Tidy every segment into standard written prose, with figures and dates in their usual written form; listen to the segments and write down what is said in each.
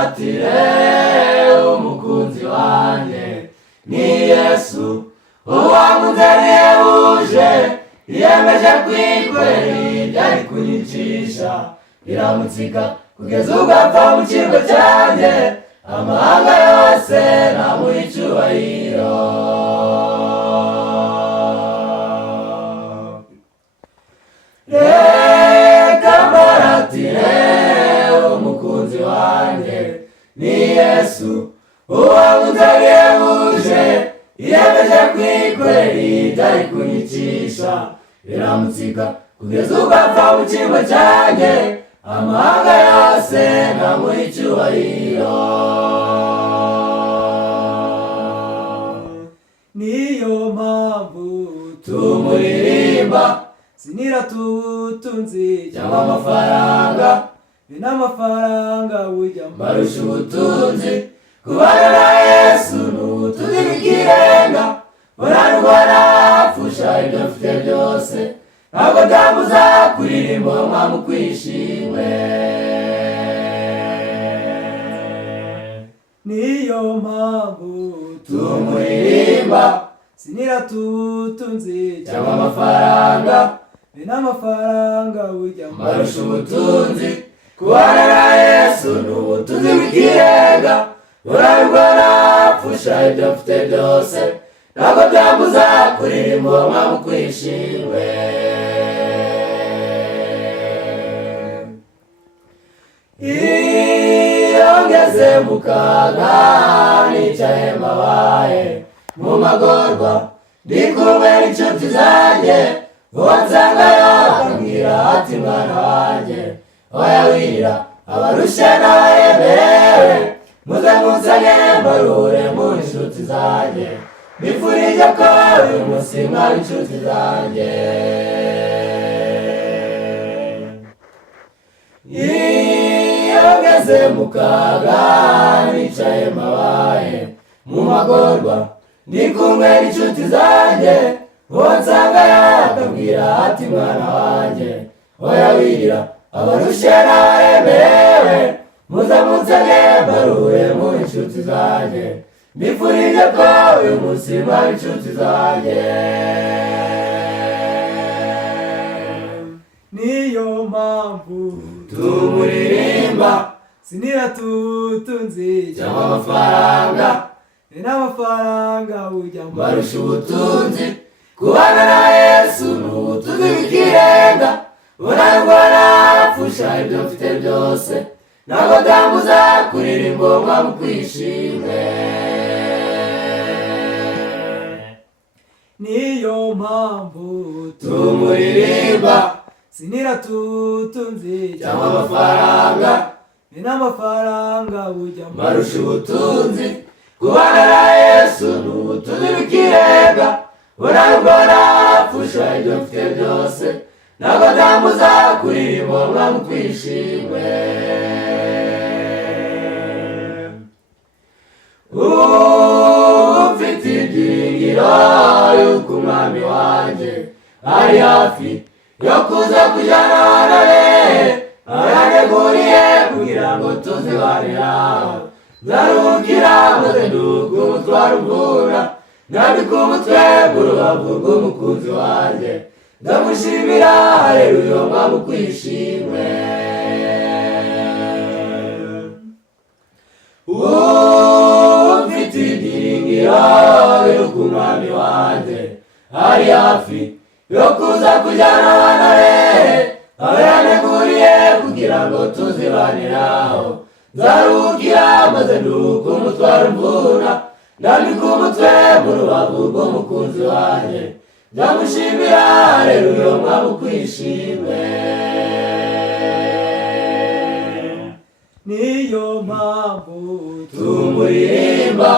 Kamparatire umukunzi wanjye ni Yesu, uwankunze ntiyahuje, yiyemeje kwikorera ibyari kunyicisha, biramutsika kugeza ubwo apfa mu kirwa cyanjye, amahanga yose namuha icyubahiro. Reka mparatire umukunzi wanjye ni Yesu, uwankunze ntiyahuje, yiyemeje kwikorera ibyari kunyicisha, biramutsika kugeza ubwo apfa mu kirwa cyanjye, amahanga yose namuha icyubahiro. Niyo mpamvu tumuririmba, sinirata ubutunzi cyangwa amafaranga, n'amafaranga burya mbarusha ubutunzi, kubana na Yesu ni ubutunzi bw'ikirenga, burarwa napfusha ibyo mfite byose, ntabwo byambuza kuririmba uwo mwami ukwishimwe. niyo mpamvu tumuririmba, sinirata ubutunzi cyangwa amafaranga, n'amafaranga burya mbarusha ubutunzi, kubana na Yesu ni ubutunzi bw'ikirenga, burarwa napfusha ibyo mfite byose, ntabwo byambuza kuririmba uwo mwami ukwishimwe. Iyo ngeze mu kaga nicaye mbabaye mu magorwa, ndi kumwe n'inshuti zanjye, uwo nsangayo akambwira ati mwana wanjye, oya wirira abarushe n'abaremerewe, muze munsanye mbarure mu inshuti zanjye, mbifurije ko uyu munsi mwaba inshuti zanjye. Iyo ngeze mu kaga nicaye mbabaye mu magorwa, ndi kumwe n'inshuti zanjye, uwo nsangayo akambwira ati mwana wanjye, oya wirira abarushe n'abaremerewe, muze munsanye mbarure mu inshuti zanjye, mbifurije ko uyu munsi mwaba inshuti zanjye. niyo mpamvu tumuririmba, sinirata ubutunzi cyangwa amafaranga, n'amafaranga burya mbarusha ubutunzi, kubana na Yesu ni ubutunzi bw'ikirenga, burarwa napfusha ibyo mfite byose, ntabwo byambuza kuririmba uwo mwami ukwishimwe. niyo mpamvu tumuririmba, sinirata ubutunzi cyangwa amafaranga, n'amafaranga burya mbarusha ubutunzi, kubana na Yesu ni ubutunzi bw'ikirenga, burarwa napfusha ibyo mfite byose, ntabwo byambuza kuririmba uwo mwami ukwishimwe. Ufite ibyiringiro yuko umwami wanjye ari hafi yo kuza kujyana nawe, araneguriye kugira ngo tuzibanira, nzaruhukira maze nduke umutwaro umvura, nambike umutwe mu rubavu rw'umukunzi wanjye, ndamushimira haleluya uwo mwami ukwishimwe. Ufite ibyiringiro yuko umwami wanjye ari hafi yo kuza kujyana nawe, araneguriye kugira ngo tuzibaniraho, nzaruhukira maze nduke umutwaro umvura, nambike umutwe mu rubavu rw'umukunzi wanjye, ndamushimira haleluya uwo mwami ukwishimwe. niyo mpamvu tumuririmba,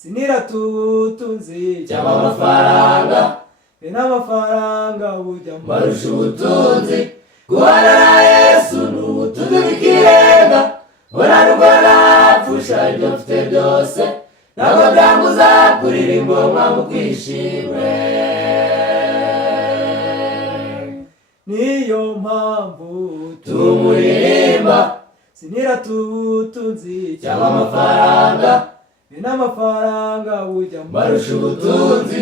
sinirata ubutunzi cyangwa amafaranga, n'amafaranga burya mbarusha ubutunzi, kubana na Yesu ni ubutunzi bw'ikirenga, burarwa napfusha ibyo mfite byose, ntabwo byambuza kuririmba uwo mwami ukwishimwe. niyo mpamvu tumuririmba, sinirata ubutunzi cyangwa amafaranga, n'amafaranga bujyamo barusha ubutunzi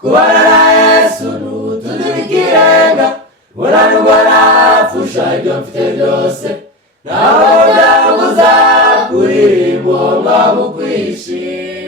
kubana na Yesu n'ubutunzi bw'ikirenga, mbona nubwo napfusha ibyo mfite byose, ntabwo byambuza kuririmba mu kwishima.